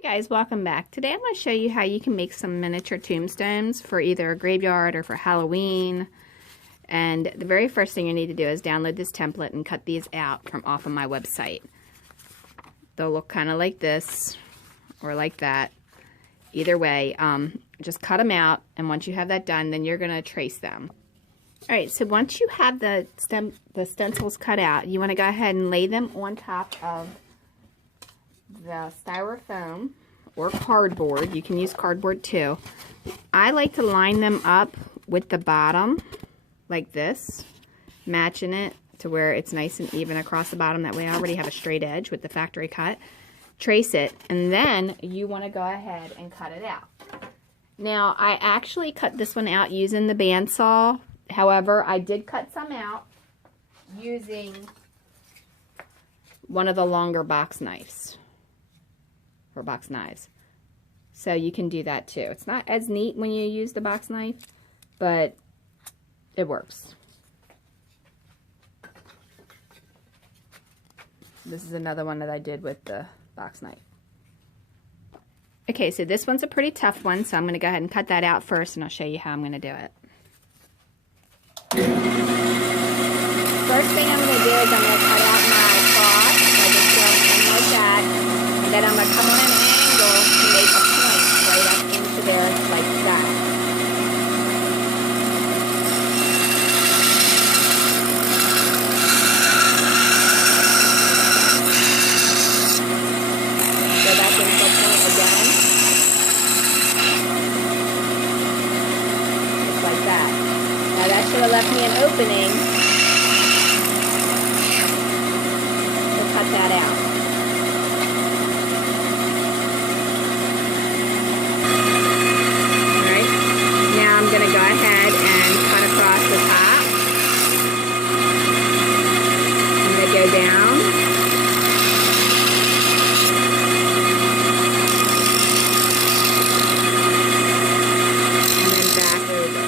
Hi guys, welcome back. Today I'm going to show you how you can make some miniature tombstones for either a graveyard or for Halloween. And the very first thing you need to do is download this template and cut these out from off of my website. They'll look kind of like this or like that. Either way, just cut them out, and once you have that done, then you're going to trace them. Alright, so once you have the stencils cut out, you want to go ahead and lay them on top of the styrofoam or cardboard. You can use cardboard too. I like to line them up with the bottom like this, matching it to where it's nice and even across the bottom. That way I already have a straight edge with the factory cut. Trace it, and then you want to go ahead and cut it out. Now I actually cut this one out using the bandsaw. However, I did cut some out using one of the longer box knives. Or box knives. So you can do that too. It's not as neat when you use the box knife, but it works. This is another one that I did with the box knife. Okay, so this one's a pretty tough one, so I'm going to go ahead and cut that out first, and I'll show you how I'm going to do it. First thing I'm going to do is I'm going to cut out my cloth. So I just go in like that. And then I'm going to come on an angle to make a point right up into there like that. Go back into a point again. Just like that. Now that should have left me an opening to cut that out. I'm going to go ahead and cut across the top. I'm going to go down. And then back over.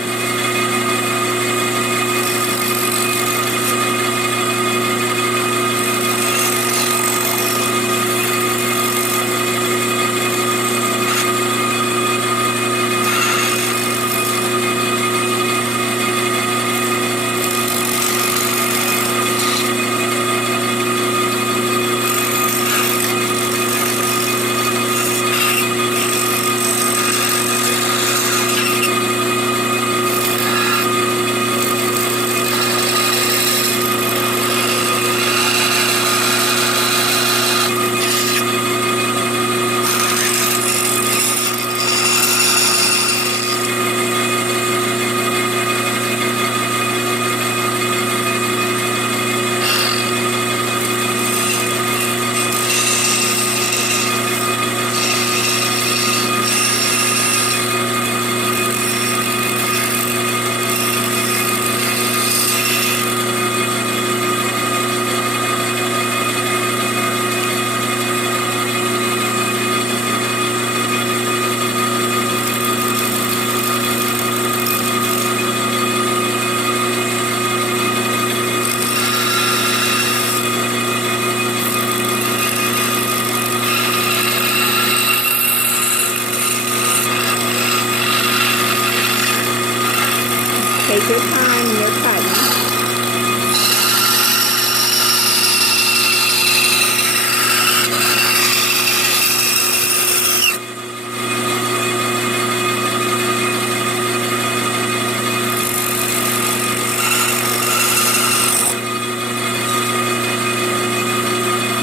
Take your time when you're cutting.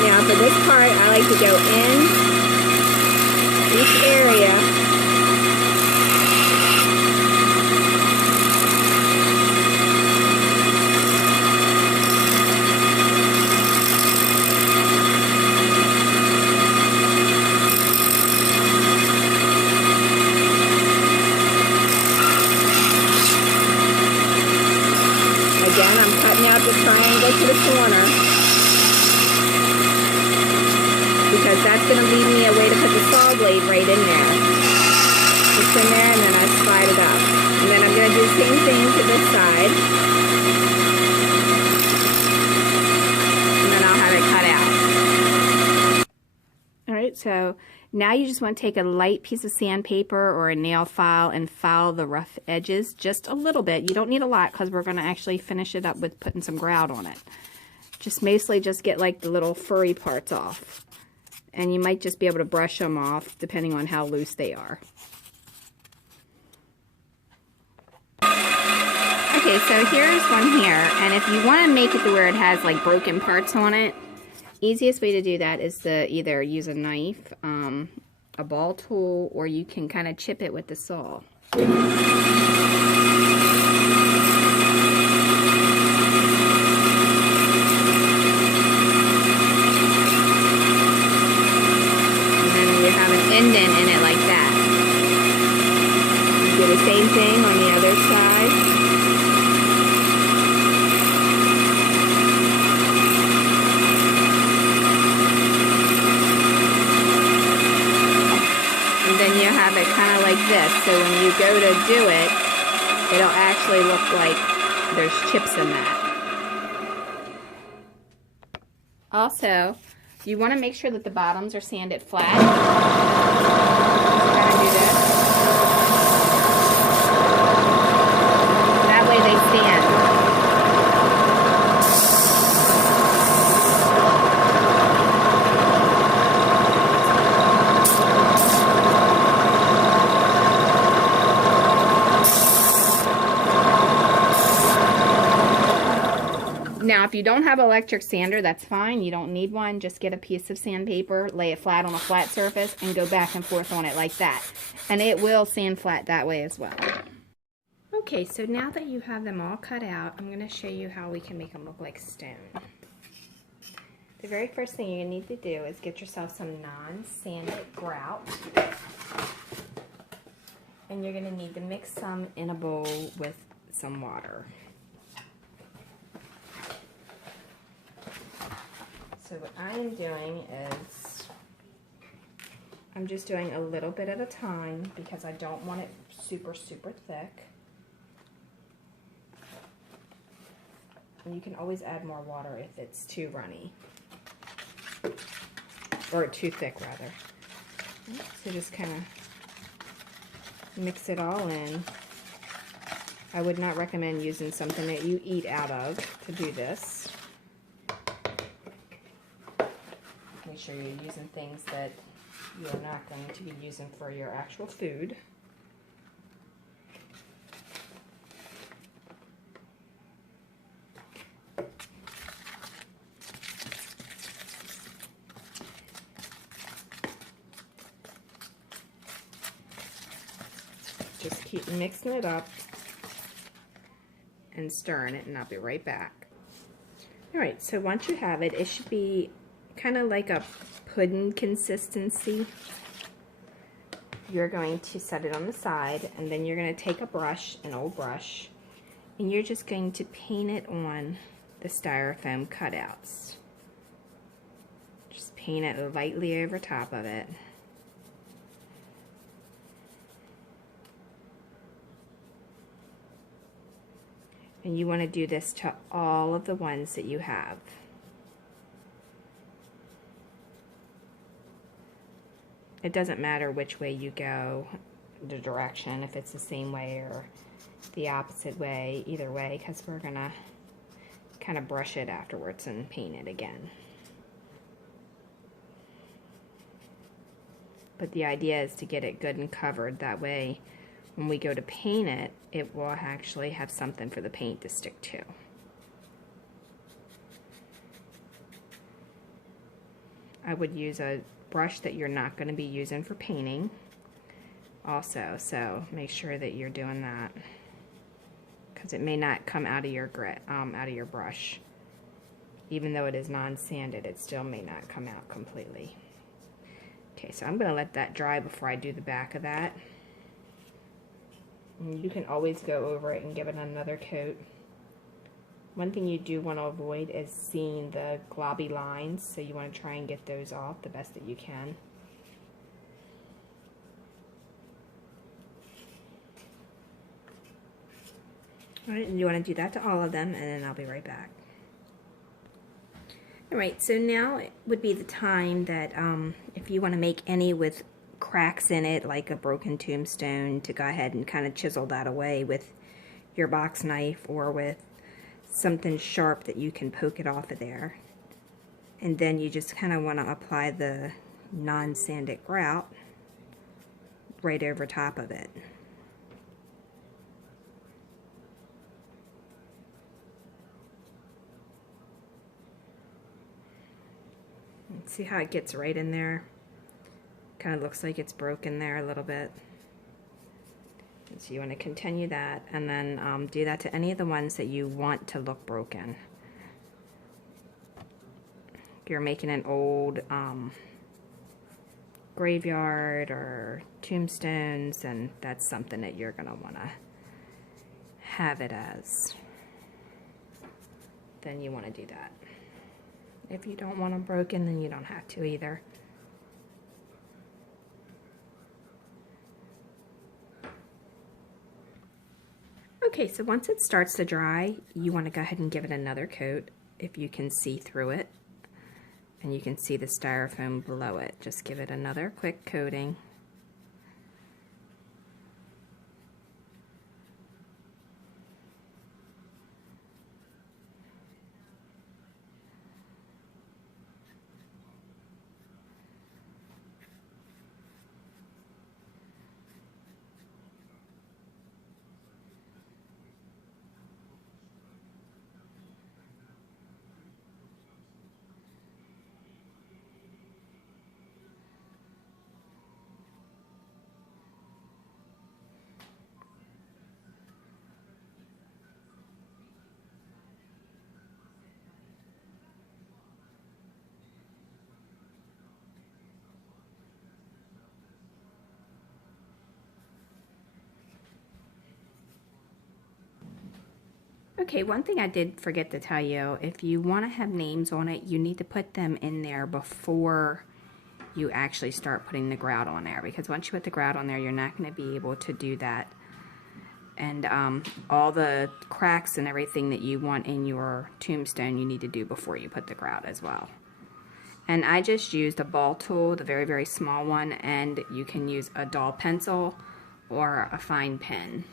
Now for this part, I like to go in each area. Again, I'm cutting out the triangle to the corner because that's going to leave me a way to put the saw blade right in there. It's in there, and then I slide it up. And then I'm going to do the same thing to this side. And then I'll have it cut out. So now you just want to take a light piece of sandpaper or a nail file and file the rough edges just a little bit. You don't need a lot because we're going to actually finish it up with putting some grout on it. Just mostly just get like the little furry parts off. And you might just be able to brush them off depending on how loose they are. Okay, so here's one here, and if you want to make it to where it has like broken parts on it, easiest way to do that is to either use a knife, a ball tool, or you can kind of chip it with the saw. And then you have an indent in it like that. You do the same thing on the other side. Then you have it kind of like this, so when you go to do it, it'll actually look like there's chips in that. Also, you want to make sure that the bottoms are sanded flat. Kind of do this. That way they stand. Now, if you don't have an electric sander, that's fine. You don't need one. Just get a piece of sandpaper, lay it flat on a flat surface, and go back and forth on it like that. And it will sand flat that way as well. Okay, so now that you have them all cut out, I'm going to show you how we can make them look like stone. The very first thing you need to do is get yourself some non-sanded grout. And you're going to need to mix some in a bowl with some water. So what I am doing is, I'm just doing a little bit at a time because I don't want it super, super thick. And you can always add more water if it's too runny. Or too thick, rather. So just kind of mix it all in. I would not recommend using something that you eat out of to do this. Make sure you're using things that you're not going to be using for your actual food. Just keep mixing it up and stirring it, and I'll be right back. Alright, so once you have it, it should be kind of like a pudding consistency. You're going to set it on the side, and then you're going to take a brush, an old brush, and you're just going to paint it on the styrofoam cutouts. Just paint it lightly over top of it. And you want to do this to all of the ones that you have. It doesn't matter which way you go, the direction, if it's the same way or the opposite way, either way, because we're going to kind of brush it afterwards and paint it again. But the idea is to get it good and covered, that way when we go to paint it, it will actually have something for the paint to stick to. I would use a brush that you're not going to be using for painting also, so make sure that you're doing that, because it may not come out of your out of your brush. Even though it is non-sanded, it still may not come out completely. Okay, so I'm going to let that dry before I do the back of that. And you can always go over it and give it another coat. One thing you do want to avoid is seeing the globby lines, so you want to try and get those off the best that you can. Alright, and you want to do that to all of them, and then I'll be right back. Alright, so now would be the time that if you want to make any with cracks in it, like a broken tombstone, to go ahead and kind of chisel that away with your box knife or with something sharp that you can poke it off of there. And then you just kind of want to apply the non-sanded grout right over top of it. See how it gets right in there? Kind of looks like it's broken there a little bit. And so you want to continue that, and then do that to any of the ones that you want to look broken. If you're making an old graveyard or tombstones, and that's something that you're going to want to have it as, then you want to do that. If you don't want them broken, then you don't have to either. Okay, so once it starts to dry, you want to go ahead and give it another coat if you can see through it. And you can see the styrofoam below it. Just give it another quick coating. Okay, one thing I did forget to tell you, if you want to have names on it, you need to put them in there before you actually start putting the grout on there, because once you put the grout on there, you're not going to be able to do that. And all the cracks and everything that you want in your tombstone, you need to do before you put the grout as well. And I just used a ball tool, the very, very small one, and you can use a dull pencil or a fine pen.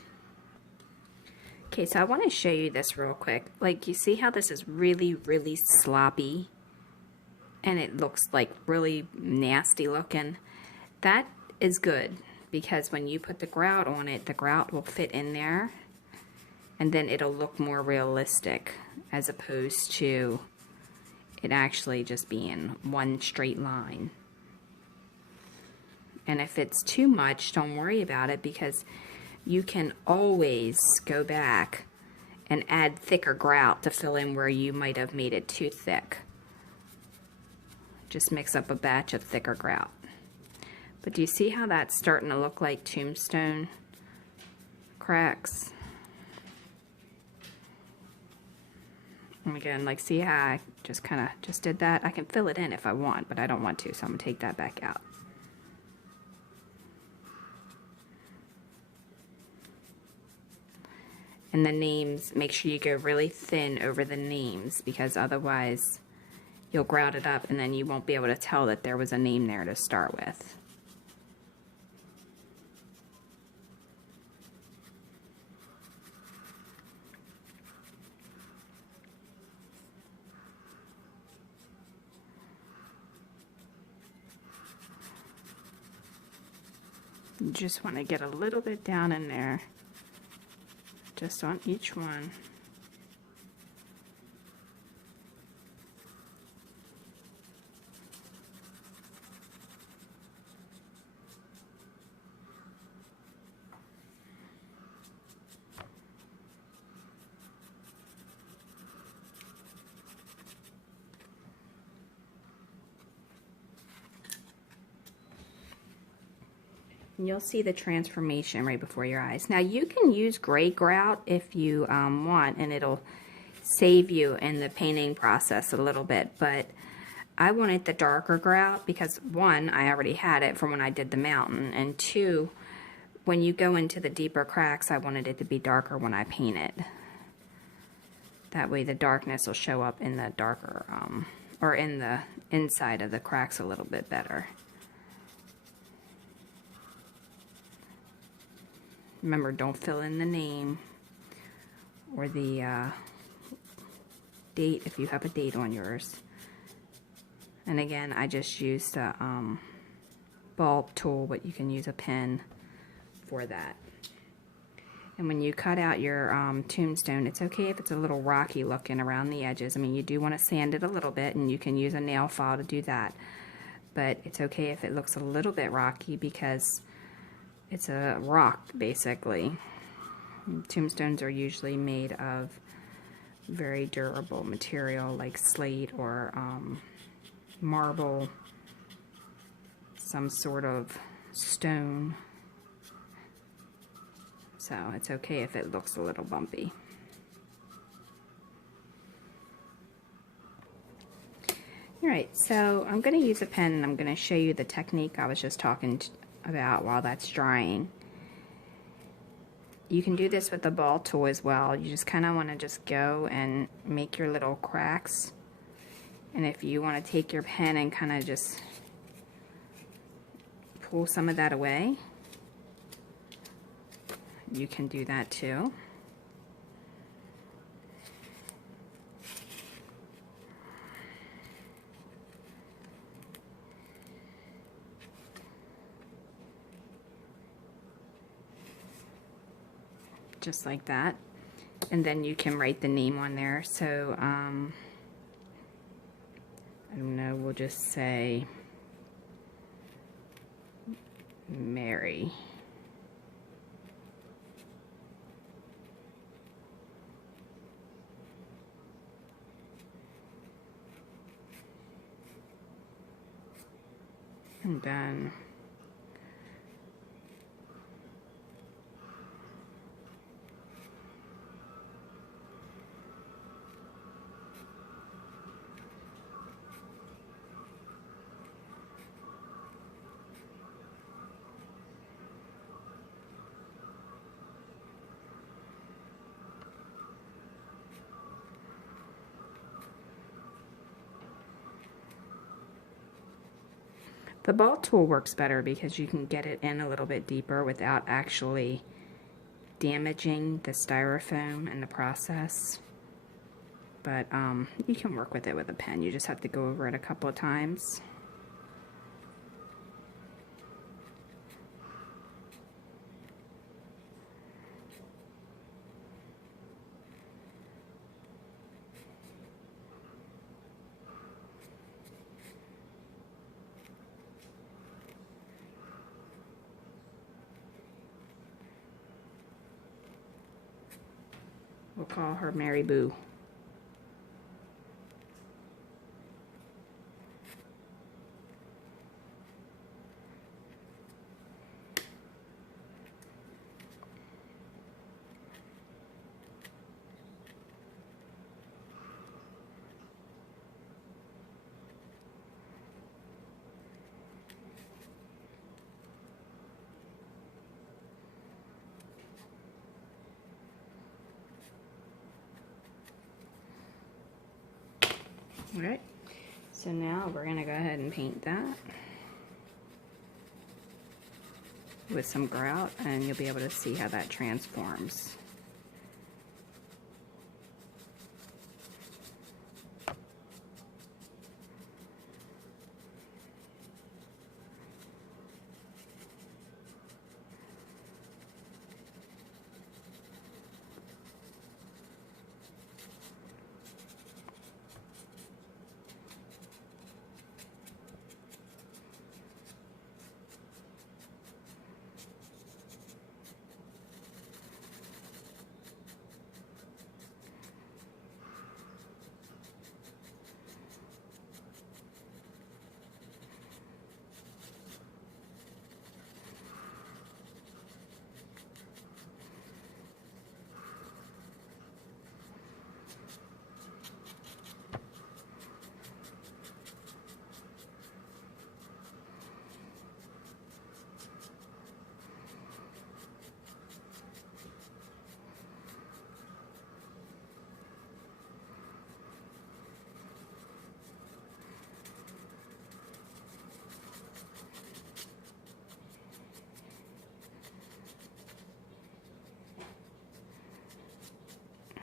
Okay, so I want to show you this real quick. Like, you see how this is really, really sloppy? And it looks like really nasty looking. That is good, because when you put the grout on it, the grout will fit in there, and then it'll look more realistic, as opposed to it actually just being one straight line. And if it's too much, don't worry about it, because you can always go back and add thicker grout to fill in where you might have made it too thick. Just mix up a batch of thicker grout. But do you see how that's starting to look like tombstone cracks? And again, like, see how I just kind of did that? I can fill it in if I want, but I don't want to, so I'm going to take that back out. And the names, make sure you go really thin over the names, because otherwise you'll grout it up and then you won't be able to tell that there was a name there to start with. You just want to get a little bit down in there, just on each one. And you'll see the transformation right before your eyes. Now, you can use gray grout if you want, and it'll save you in the painting process a little bit, but I wanted the darker grout because, one, I already had it from when I did the mountain, and two, when you go into the deeper cracks, I wanted it to be darker when I paint it. That way the darkness will show up in the darker or in the inside of the cracks a little bit better. Remember, don't fill in the name or the date if you have a date on yours. And again, I just used a bulb tool, but you can use a pen for that. And when you cut out your tombstone, it's okay if it's a little rocky looking around the edges. I mean, you do want to sand it a little bit, and you can use a nail file to do that. But it's okay if it looks a little bit rocky because it's a rock, basically. Tombstones are usually made of very durable material like slate or marble, some sort of stone. So it's okay if it looks a little bumpy. Alright, so I'm going to use a pen and I'm going to show you the technique I was just talking about while that's drying. You can do this with the ball tool as well. You just kind of want to just go and make your little cracks. And if you want to take your pen and kind of just pull some of that away, you can do that too. Just like that. And then you can write the name on there. So, I don't know, we'll just say Mary. And then the ball tool works better because you can get it in a little bit deeper without actually damaging the styrofoam in the process. But you can work with it with a pen. You just have to go over it a couple of times. We'll call her Mary Boo. Alright, so now we're going to go ahead and paint that with some grout, and you'll be able to see how that transforms.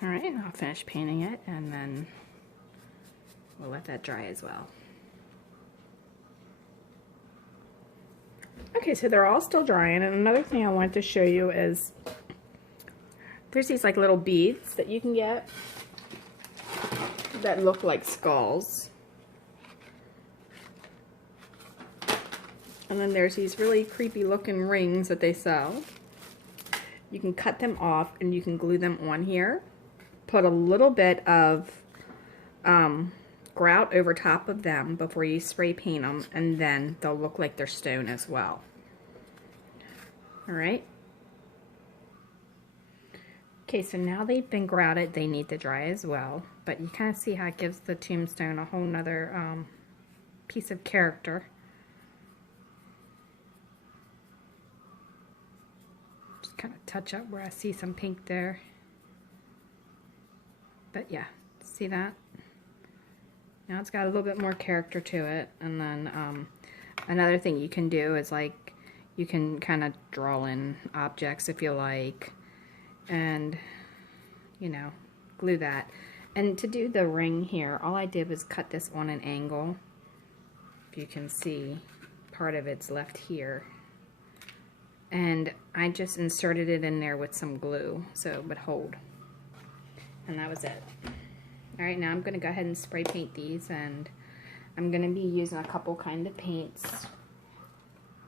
Alright, I'll finish painting it and then we'll let that dry as well. Okay, so they're all still drying, and another thing I wanted to show you is there's these like little beads that you can get that look like skulls. And then there's these really creepy looking rings that they sell. You can cut them off and you can glue them on here. Put a little bit of grout over top of them before you spray paint them, and then they'll look like they're stone as well. Alright. Okay, so now they've been grouted, they need to dry as well. But you kind of see how it gives the tombstone a whole nother piece of character. Just kind of touch up where I see some pink there. But yeah, see that? Now it's got a little bit more character to it. And then another thing you can do is like, you can kind of draw in objects if you like. And, you know, glue that. And to do the ring here, all I did was cut this on an angle. If you can see, part of it's left here. And I just inserted it in there with some glue so it would hold. And that was it. Alright, now I'm going to go ahead and spray paint these, and I'm going to be using a couple kind of paints.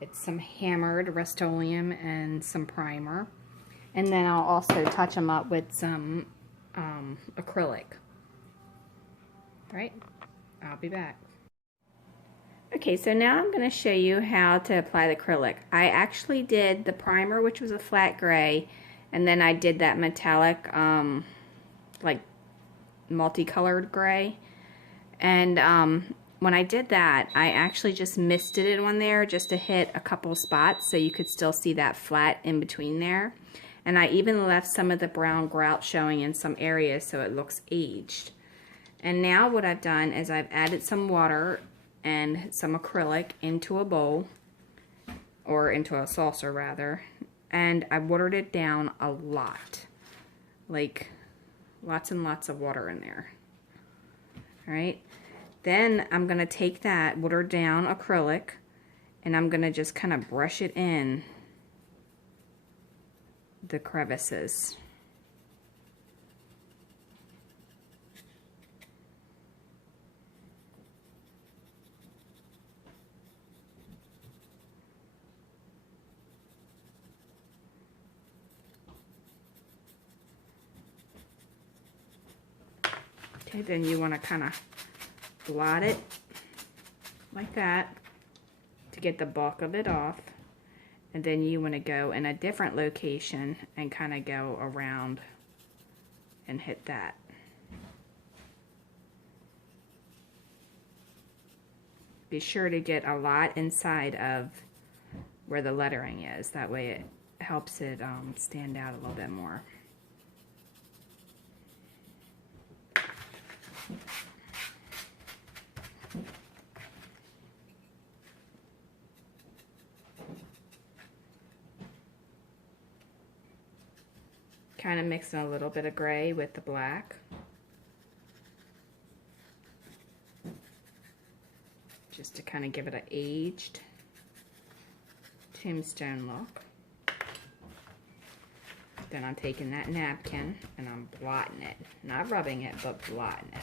It's some hammered Rust-Oleum and some primer. And then I'll also touch them up with some acrylic. Right? I'll be back. Okay, so now I'm going to show you how to apply the acrylic. I actually did the primer, which was a flat gray, and then I did that metallic, like multicolored gray. And when I did that, I actually just misted it on there just to hit a couple spots so you could still see that flat in between there. And I even left some of the brown grout showing in some areas so it looks aged. And now what I've done is I've added some water and some acrylic into a bowl, or into a saucer rather, and I watered it down a lot. Like lots and lots of water in there. Alright, then I'm going to take that watered down acrylic and I'm going to just kind of brush it in the crevices. Okay, then you want to kind of blot it like that to get the bulk of it off. And then you want to go in a different location and kind of go around and hit that. Be sure to get a lot inside of where the lettering is. That way it helps it stand out a little bit more. Kind of mixing a little bit of gray with the black. Just to kind of give it an aged tombstone look. Then I'm taking that napkin and I'm blotting it. Not rubbing it, but blotting it.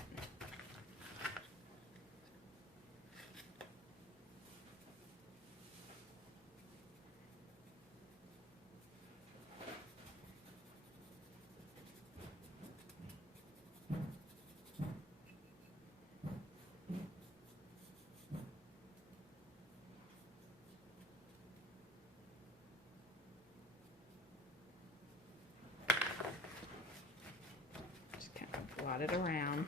Blot it around.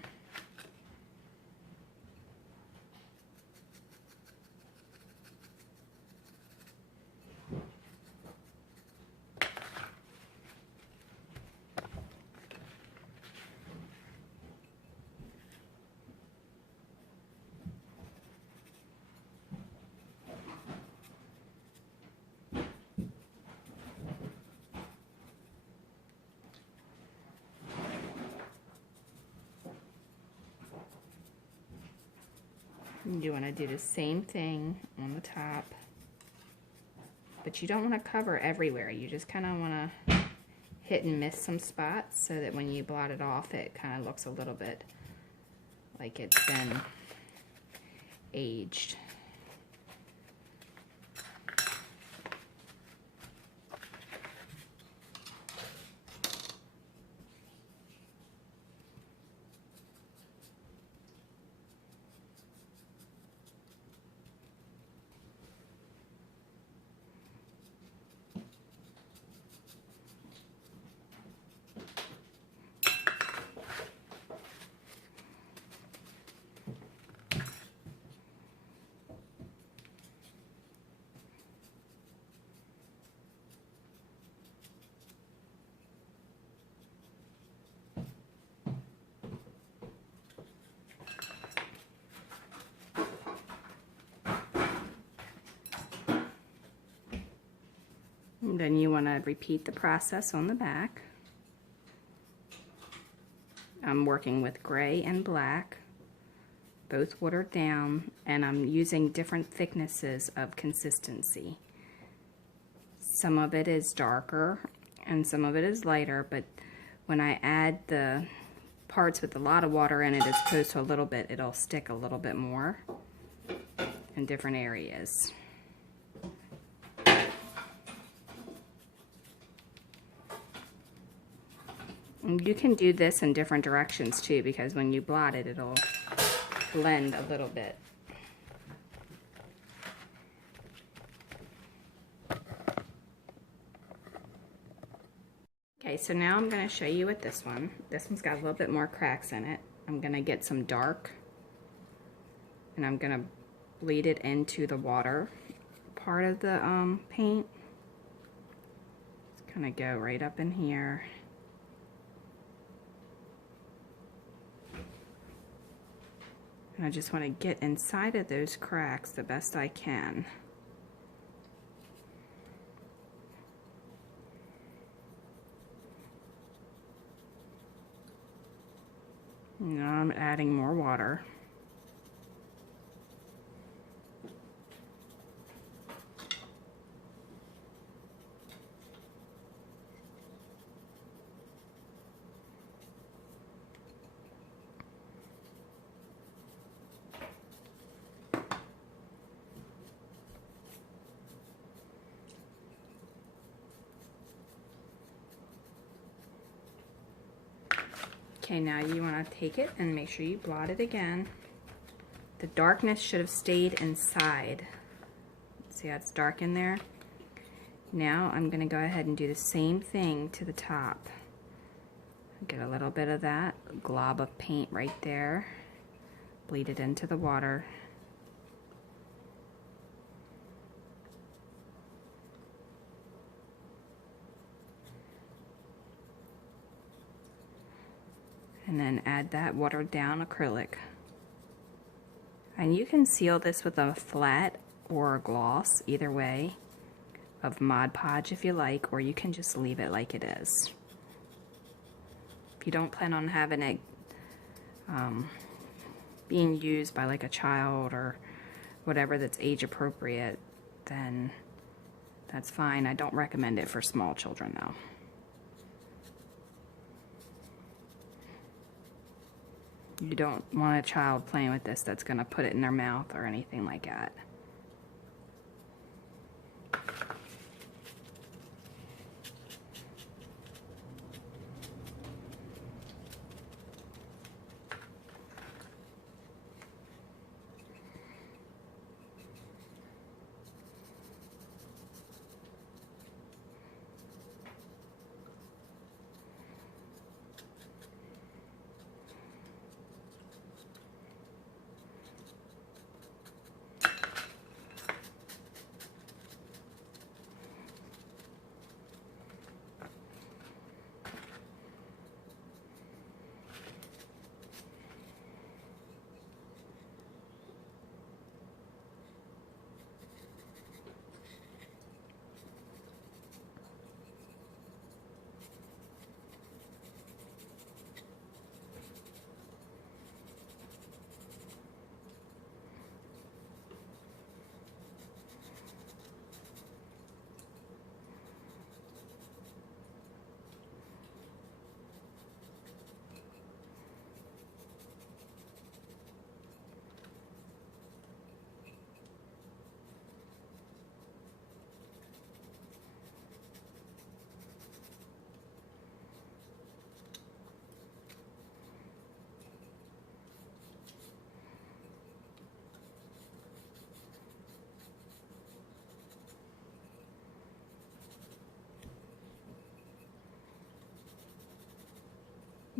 You want to do the same thing on the top, but you don't want to cover everywhere. You just kind of want to hit and miss some spots so that when you blot it off, it kind of looks a little bit like it's been aged. And then you want to repeat the process on the back. I'm working with gray and black, both watered down, and I'm using different thicknesses of consistency. Some of it is darker and some of it is lighter, but when I add the parts with a lot of water in it as opposed to a little bit, it'll stick a little bit more in different areas. And you can do this in different directions too, because when you blot it, it'll blend a little bit. Okay, so now I'm going to show you with this one. This one's got a little bit more cracks in it. I'm going to get some dark, and I'm going to bleed it into the water part of the paint. It's going to go right up in here. And I just want to get inside of those cracks the best I can. Now I'm adding more water. Okay, now you want to take it and make sure you blot it again. The darkness should have stayed inside. See how it's dark in there? Now I'm going to go ahead and do the same thing to the top. Get a little bit of that glob of paint right there. Bleed it into the water. And then add that watered down acrylic. And you can seal this with a flat or a gloss, either way, of Mod Podge if you like, or you can just leave it like it is. If you don't plan on having it being used by like a child or whatever that's age appropriate, then that's fine. I don't recommend it for small children though. You don't want a child playing with this that's going to put it in their mouth or anything like that.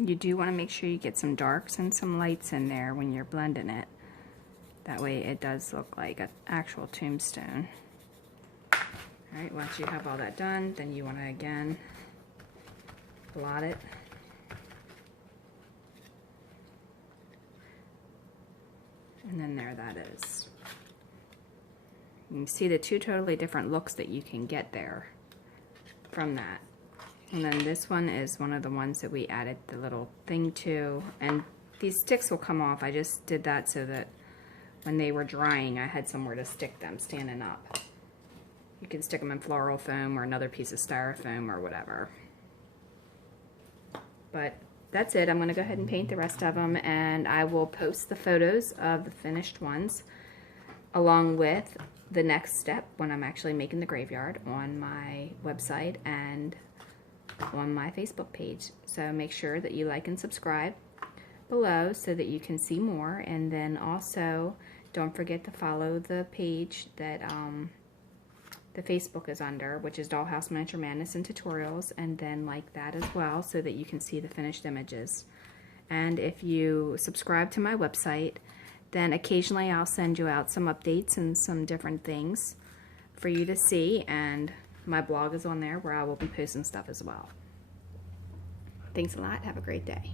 You do want to make sure you get some darks and some lights in there when you're blending it. That way it does look like an actual tombstone. Alright, once you have all that done, then you want to again blot it. And then there that is. You can see the two totally different looks that you can get there from that. And then this one is one of the ones that we added the little thing to. And these sticks will come off. I just did that so that when they were drying, I had somewhere to stick them standing up. You can stick them in floral foam or another piece of styrofoam or whatever. But that's it. I'm going to go ahead and paint the rest of them, and I will post the photos of the finished ones along with the next step when I'm actually making the graveyard on my website and on my Facebook page. So make sure that you like and subscribe below so that you can see more, and then also don't forget to follow the page that the Facebook is under, which is Dollhouse Miniature Madness and Tutorials, and then like that as well so that you can see the finished images. And if you subscribe to my website, then occasionally I'll send you out some updates and some different things for you to see, and my blog is on there where I will be posting stuff as well. Thanks a lot. Have a great day.